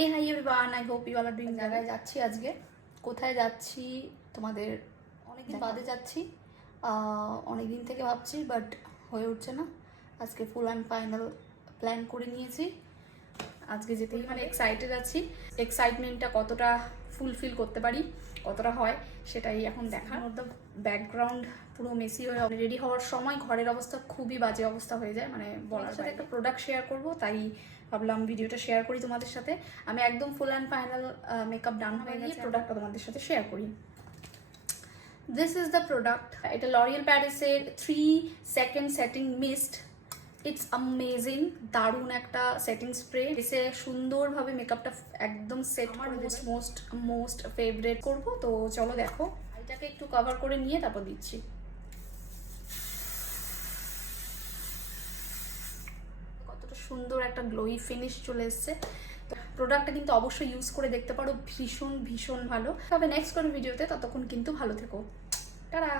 Hey hi everyone, I hope you all are doing. জায়গায় যাচ্ছি আজকে। কোথায় যাচ্ছি তোমাদের অনেকদিন বাদে যাচ্ছি, অনেকদিন থেকে ভাবছি বাট হয়ে উঠছে না। আজকে ফুল অ্যান্ড ফাইনাল প্ল্যান করে নিয়েছি, আজকে যেতেই মানে এক্সাইটেড আছি। এক্সাইটমেন্টটা কতটা ফুলফিল করতে পারি, কতটা হয় সেটাই এখন দেখার। ওর দ্য ব্যাকগ্রাউন্ড পুরো মেসি হয়ে রেডি হওয়ার সময় ঘরের অবস্থা খুবই বাজে অবস্থা হয়ে যায়, মানে বলার সাথে একটা প্রোডাক্ট শেয়ার করব, তাই ভাবলাম ভিডিওটা শেয়ার করি তোমাদের সাথে। আমি একদম ফুল অ্যান্ড ফাইনাল মেকআপ ডান হয়ে গিয়ে প্রোডাক্টটা তোমাদের সাথে শেয়ার করি। This is the product. এটা লরিয়াল প্যারিসের 3 second setting mist. It's amazing, দারুণ একটা সেটিং স্প্রে। এসে সুন্দরভাবে মেকআপটা একদম সেট করে মোস্ট ফেভারিট করব। তো চলো দেখো, এটাকে একটু কভার করে নিয়ে তারপর দিচ্ছি। কতটা সুন্দর একটা গ্লোই ফিনিশ চলে এসছে। প্রোডাক্টটা কিন্তু অবশ্যই ইউজ করে দেখতে পারো, ভীষণ ভীষণ ভালো। তবে নেক্সট কোনো ভিডিওতে, ততক্ষণ কিন্তু ভালো থেকো, টাটা।